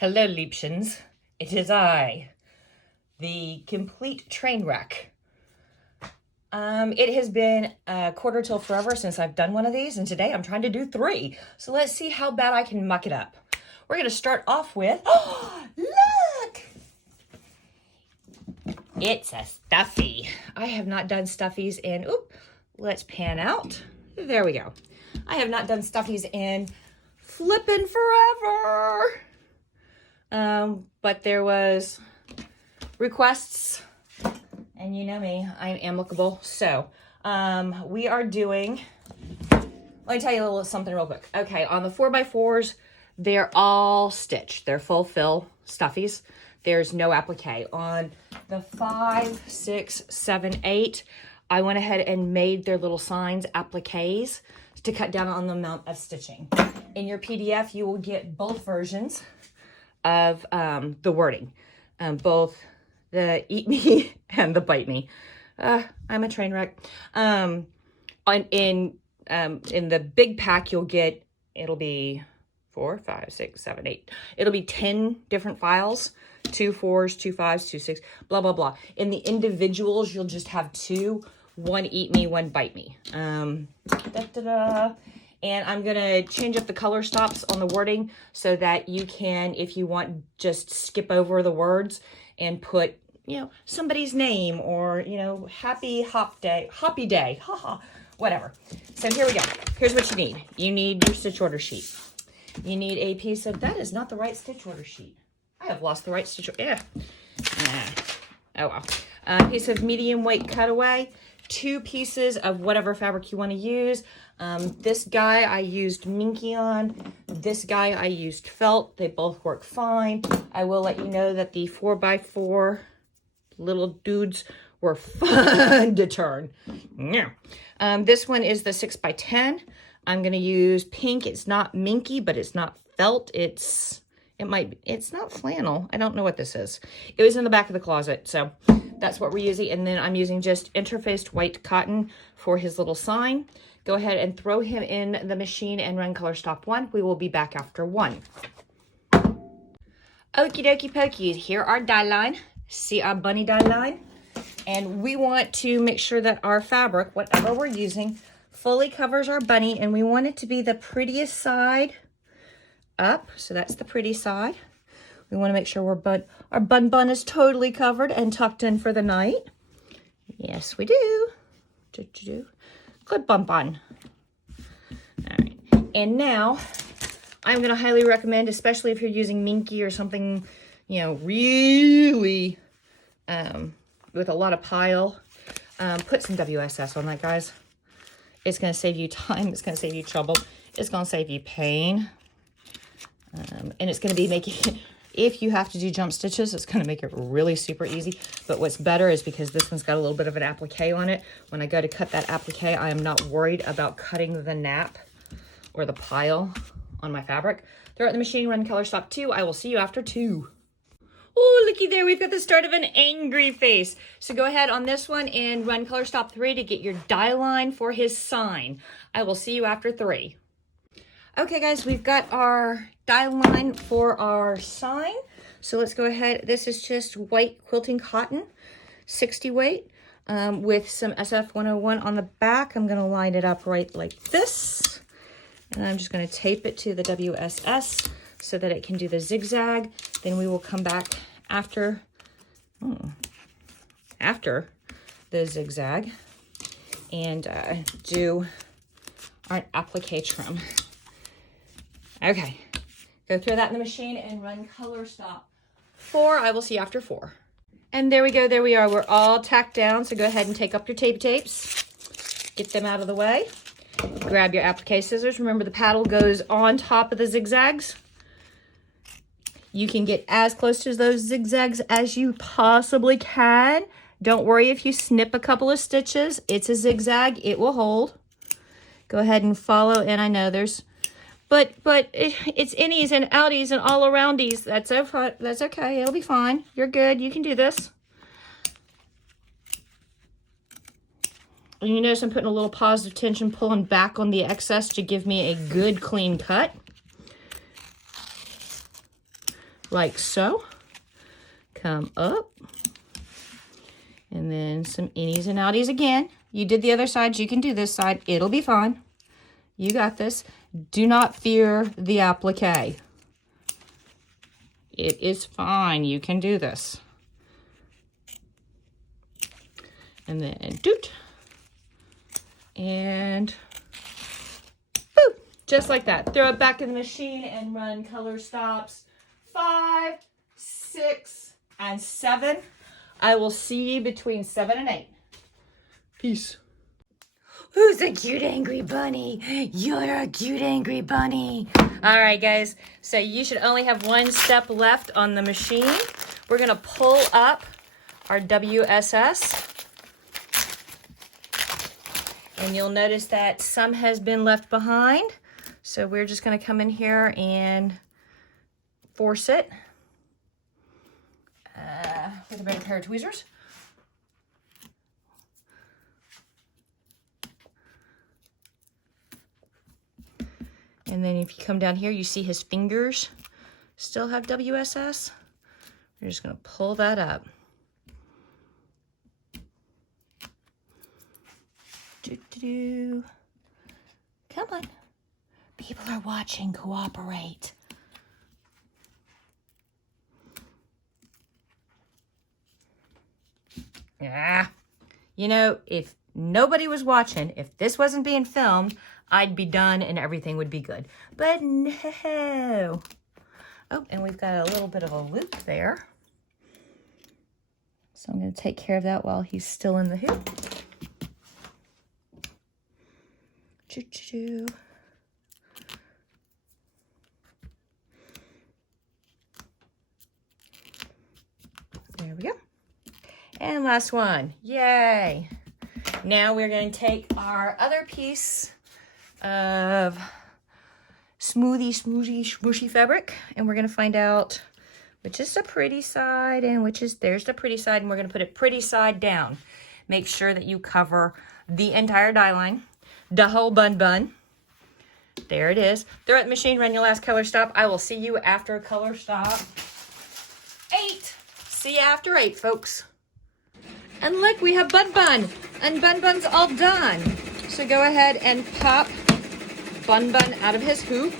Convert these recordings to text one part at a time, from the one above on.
Hello, Liebchens. It is I, the complete train wreck. It has been a quarter till forever since I've done one of these, and today I'm trying to do 3. So let's see how bad I can muck it up. We're going to start off with, oh, look! It's a stuffy. I have not done stuffies in, let's pan out. There we go. I have not done stuffies in flippin' forever. But there was requests, and you know me, I'm amicable. So, we are doing, let me tell you a little something real quick. Okay, on the 4x4s, they're all stitched. They're full fill stuffies. There's no applique. On the 5, 6, 7, 8, I went ahead and made their little signs appliques to cut down on the amount of stitching. In your PDF, you will get both versions of the wording, both the eat me and the bite me. I'm a train wreck. In the big pack, you'll get, it'll be 4, 5, 6, 7, 8. It'll be 10 different files, 2 4s, 2 5s, 2 6, blah, blah, blah. In the individuals, you'll just have 2, 1 eat me, 1 bite me. And I'm going to change up the color stops on the wording so that you can, if you want, just skip over the words and put, somebody's name or, happy day, haha, whatever. So here we go. Here's what you need. You need your stitch order sheet. You need a piece of, that is not the right stitch order sheet. I have lost the right stitch order. Yeah. Oh well. A piece of medium weight cutaway. 2 pieces of whatever fabric you want to use. This guy I used Minky on. This guy I used felt. They both work fine. I will let you know that the 4x4 little dudes were fun to turn. Yeah. This one is the 6x10. I'm going to use pink. It's not Minky, but it's not felt. It's not flannel. I don't know what this is. It was in the back of the closet, so that's what we're using. And then I'm using just interfaced white cotton for his little sign. Go ahead and throw him in the machine and run color stop 1. We will be back after 1. Okie dokie pokies. Here our die line. See our bunny die line? And we want to make sure that our fabric, whatever we're using, fully covers our bunny. And we want it to be the prettiest side up. So that's the pretty side. We want to make sure our bun bun is totally covered and tucked in for the night. Yes, we do. Good bun bun. All right. And now I'm going to highly recommend, especially if you're using Minky or something, really with a lot of pile, put some WSS on that, guys. It's going to save you time. It's going to save you trouble. It's going to save you pain. And it's going to be making, if you have to do jump stitches, it's going to make it really super easy. But what's better is because this one's got a little bit of an applique on it. When I go to cut that applique, I am not worried about cutting the nap or the pile on my fabric. Throw it in the machine, run color stop 2. I will see you after 2. Oh, looky there. We've got the start of an angry face. So go ahead on this one and run color stop 3 to get your die line for his sign. I will see you after 3. Okay, guys, we've got our die line for our sign. So let's go ahead. This is just white quilting cotton, 60 weight, with some SF101 on the back. I'm going to line it up right like this. And I'm just going to tape it to the WSS so that it can do the zigzag. Then we will come back after the zigzag and do our applique trim. Okay, go throw that in the machine and run color stop 4. I will see you after 4. And there we go, there we are. We're all tacked down, so go ahead and take up your tapes. Get them out of the way. Grab your applique scissors. Remember the paddle goes on top of the zigzags. You can get as close to those zigzags as you possibly can. Don't worry if you snip a couple of stitches. It's a zigzag, it will hold. Go ahead and follow, and I know there's But it's innies and outies and all aroundies. That's okay. It'll be fine. You're good. You can do this. And you notice I'm putting a little positive tension pulling back on the excess to give me a good clean cut. like so. Come up. And then some innies and outies again. You did the other side, you can do this side. It'll be fine. You got this. Do not fear the applique. It is fine. You can do this. And then doot. And boop. Just like that. Throw it back in the machine and run color stops 5, 6, and 7. I will see you between 7 and 8. Peace. Who's a cute angry bunny? You're a cute angry bunny. All right, guys. So you should only have one step left on the machine. We're going to pull up our WSS. And you'll notice that some has been left behind. So we're just going to come in here and force it with a better pair of tweezers. And then if you come down here, you see his fingers still have WSS. We're just going to pull that up. Doo-doo-doo. Come on. People are watching. Cooperate. Yeah. You know, if nobody was watching, if this wasn't being filmed, I'd be done and everything would be good. But no. Oh, and we've got a little bit of a loop there. So I'm going to take care of that while he's still in the hoop. Choo-choo. There we go. And last one. Yay. Now we're going to take our other piece of smooshy fabric, and we're going to find out which is the pretty side and which is, there's the pretty side, and we're going to put it pretty side down. Make sure that you cover the entire die line, the whole bun. There it is. Throw it in the machine, run your last color stop. I will see you after color stop 8. See you after 8, folks. And look, we have Bun Bun, and Bun Bun's all done. So go ahead and pop Bun Bun out of his hoop.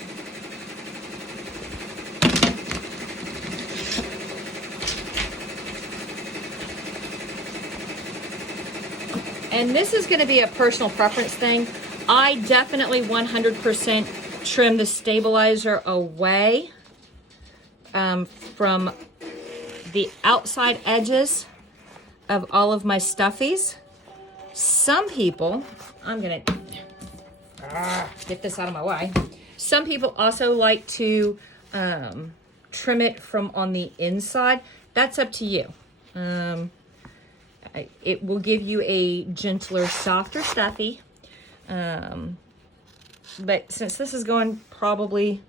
And this is going to be a personal preference thing. I definitely 100% trim the stabilizer away from the outside edges of all of my stuffies. Some people, I'm gonna get this out of my way. Some people also like to trim it from on the inside. That's up to you. It will give you a gentler, softer stuffy. But since this is going probably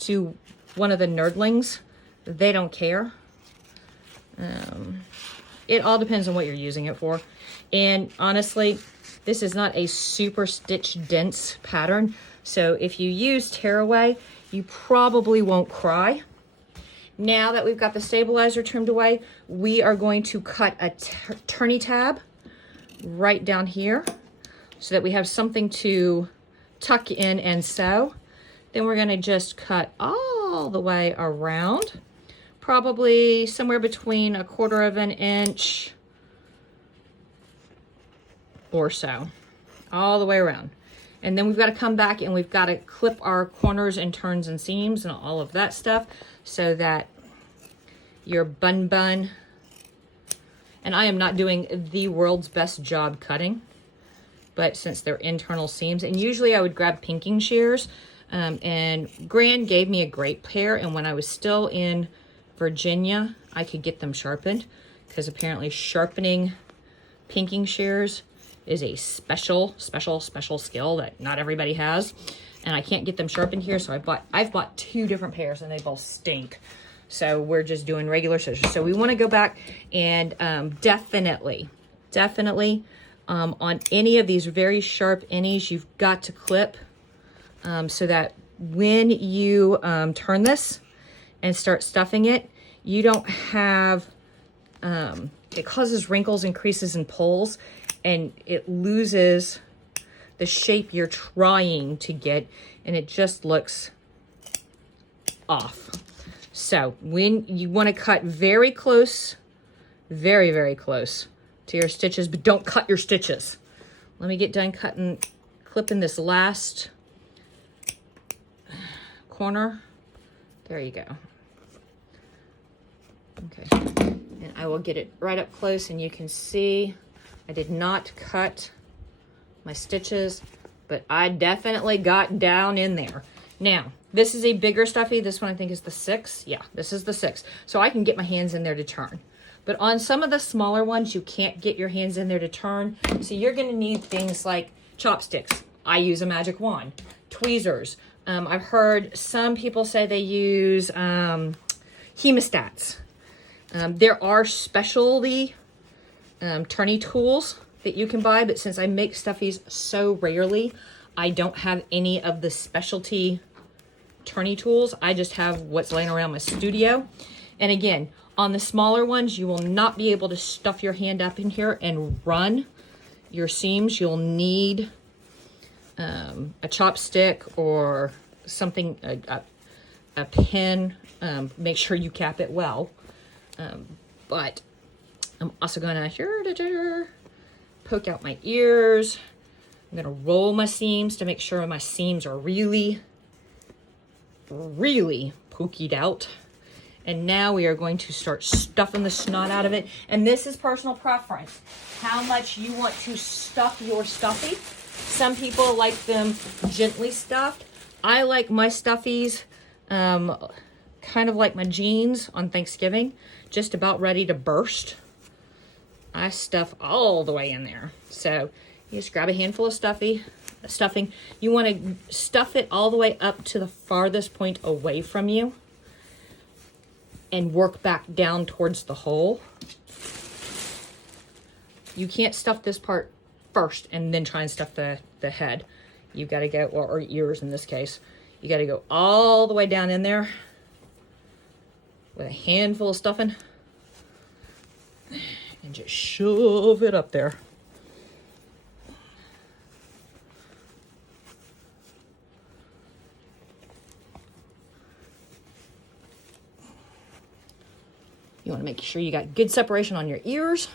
to one of the nerdlings, they don't care. It all depends on what you're using it for. And honestly, this is not a super stitch dense pattern. So if you use tearaway, you probably won't cry. Now that we've got the stabilizer trimmed away, we are going to cut a turny tab right down here so that we have something to tuck in and sew. Then we're going to just cut all the way around, probably somewhere between 1/4 of an inch or so, all the way around. And then we've got to come back and we've got to clip our corners and turns and seams and all of that stuff so that your bun bun, and I am not doing the world's best job cutting, but since they're internal seams, and usually I would grab pinking shears, and Gran gave me a great pair, and when I was still in Virginia, I could get them sharpened, because apparently sharpening pinking shears is a special skill that not everybody has, and I can't get them sharpened here, so I've bought 2 different pairs, and they both stink. So we're just doing regular scissors. So we want to go back and definitely on any of these very sharp innies, you've got to clip so that when you turn this and start stuffing it, you don't have, it causes wrinkles and creases and pulls, and it loses the shape you're trying to get, and it just looks off. So when you want to cut very close, very, very close to your stitches, but don't cut your stitches. Let me get done clipping this last corner. There you go. Okay, and I will get it right up close, and you can see I did not cut my stitches, but I definitely got down in there. Now, this is a bigger stuffy. This one I think is the 6. Yeah, this is the 6. So I can get my hands in there to turn. But on some of the smaller ones, you can't get your hands in there to turn. So you're gonna need things like chopsticks. I use a magic wand. Tweezers. I've heard some people say they use hemostats. There are specialty turning tools that you can buy, but since I make stuffies so rarely, I don't have any of the specialty turning tools. I just have what's laying around my studio. And again, on the smaller ones, you will not be able to stuff your hand up in here and run your seams. You'll need a chopstick or something, a pin. Make sure you cap it well. But I'm also gonna poke out my ears. I'm gonna roll my seams to make sure my seams are really, really pokeyed out. And now we are going to start stuffing the snot out of it. And this is personal preference, how much you want to stuff your stuffy. Some people like them gently stuffed. I like my stuffies kind of like my jeans on Thanksgiving, just about ready to burst. I stuff all the way in there. So you just grab a handful of stuffing. You want to stuff it all the way up to the farthest point away from you and work back down towards the hole. You can't stuff this part first and then try and stuff the head. You've got to go, or ears in this case. You got to go all the way down in there with a handful of stuffing and just shove it up there. You want to make sure you got good separation on your ears.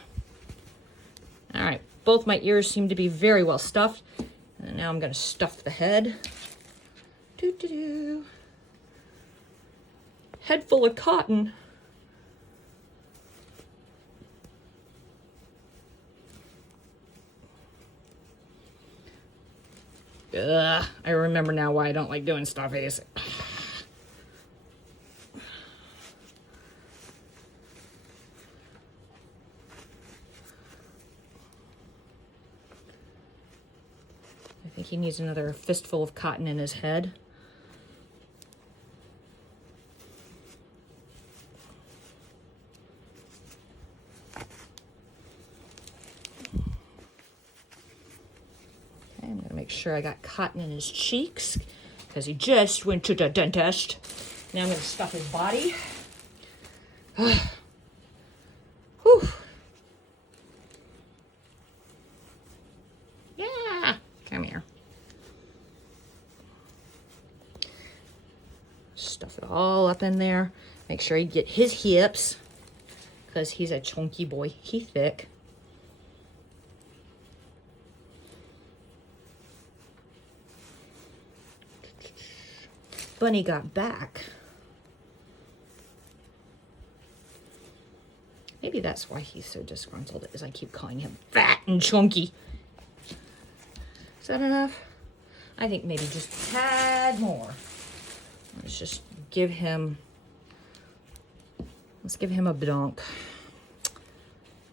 All right, both my ears seem to be very well stuffed. And now I'm going to stuff the head. Doo-doo-doo. Head full of cotton. Ugh, I remember now why I don't like doing stuffies. I think he needs another fistful of cotton in his head. Okay, I'm going to make sure I got cotton in his cheeks because he just went to the dentist. Now I'm going to stuff his body. Whew. Yeah, come here. Stuff it all up in there. Make sure you get his hips because he's a chunky boy. He's thick. Bunny got back. Maybe that's why he's so disgruntled, is I keep calling him fat and chunky. Is that enough? I think maybe just a tad more. Let's just give him, let's give him a donk.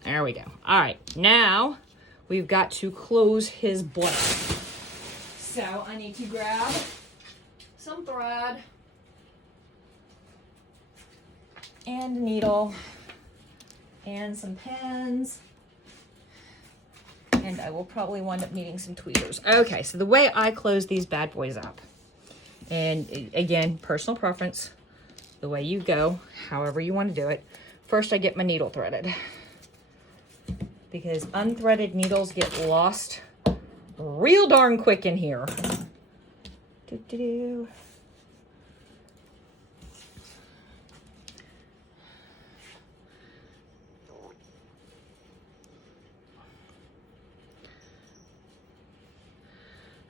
There we go. All right, now we've got to close his blanket. So I need to grab some thread and a needle and some pins, and I will probably wind up needing some tweezers. Okay, so the way I close these bad boys up, and again, personal preference, the way you go, however you want to do it. First, I get my needle threaded because unthreaded needles get lost real darn quick in here. Doo-doo-doo.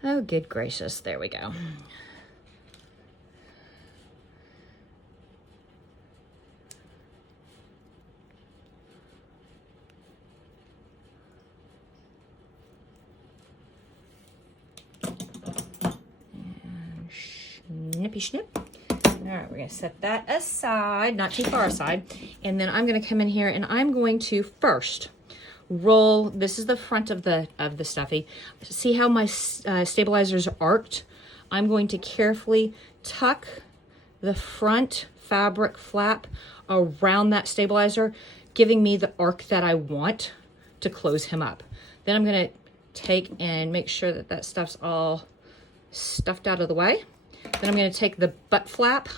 Oh, good gracious. There we go. And snippy snip. All right, we're going to set that aside, not too far aside. And then I'm going to come in here and I'm going to first roll. This is the front of the stuffy. See how my stabilizers are arced? I'm going to carefully tuck the front fabric flap around that stabilizer, giving me the arc that I want to close him up. Then I'm going to take and make sure that that stuff's all stuffed out of the way. Then I'm going to take the butt flap,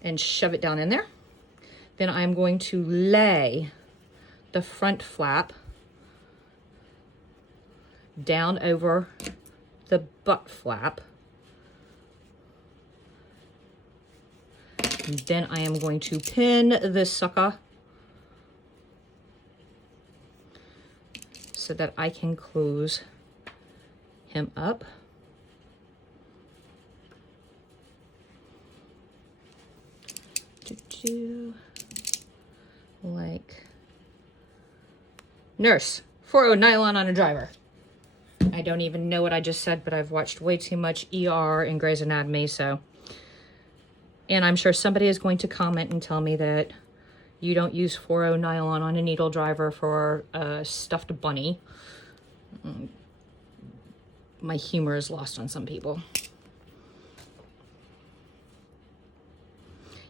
and shove it down in there. Then I'm going to lay the front flap down over the butt flap. And then I am going to pin this sucker so that I can close him up. Like nurse, 4/0 nylon on a driver. I don't even know what I just said, but I've watched way too much ER and Grey's Anatomy, so. And I'm sure somebody is going to comment and tell me that you don't use 4/0 nylon on a needle driver for a stuffed bunny. My humor is lost on some people.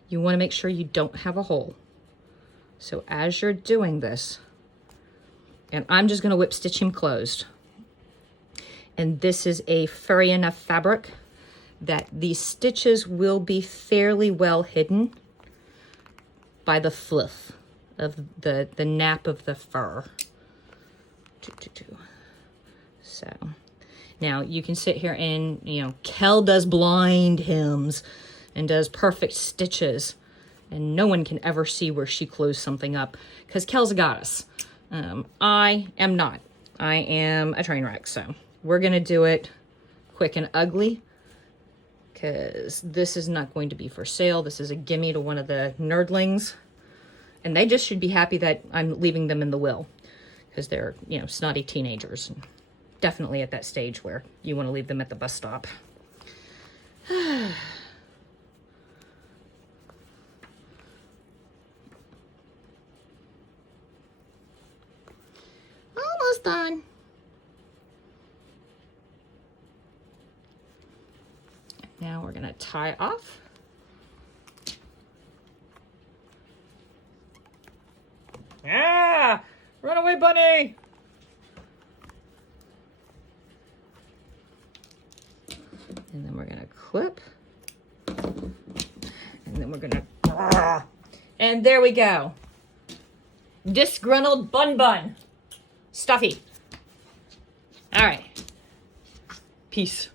You want to make sure you don't have a hole. So as you're doing this, and I'm just going to whip stitch him closed. And this is a furry enough fabric that these stitches will be fairly well hidden by the fluff of the nap of the fur. So now you can sit here and, you know, Kel does blind hems and does perfect stitches, and no one can ever see where she closed something up because Kel's a goddess. I am not. I am a train wreck, so we're gonna do it quick and ugly because this is not going to be for sale. This is a gimme to one of the nerdlings, and they just should be happy that I'm leaving them in the will because they're, you know, snotty teenagers. Definitely at that stage where you want to leave them at the bus stop. Almost done. Now we're gonna tie off. Yeah! Run away, bunny! And then we're gonna clip. And then we're gonna... And there we go. Disgruntled Bun Bun Stuffy. All right. Peace.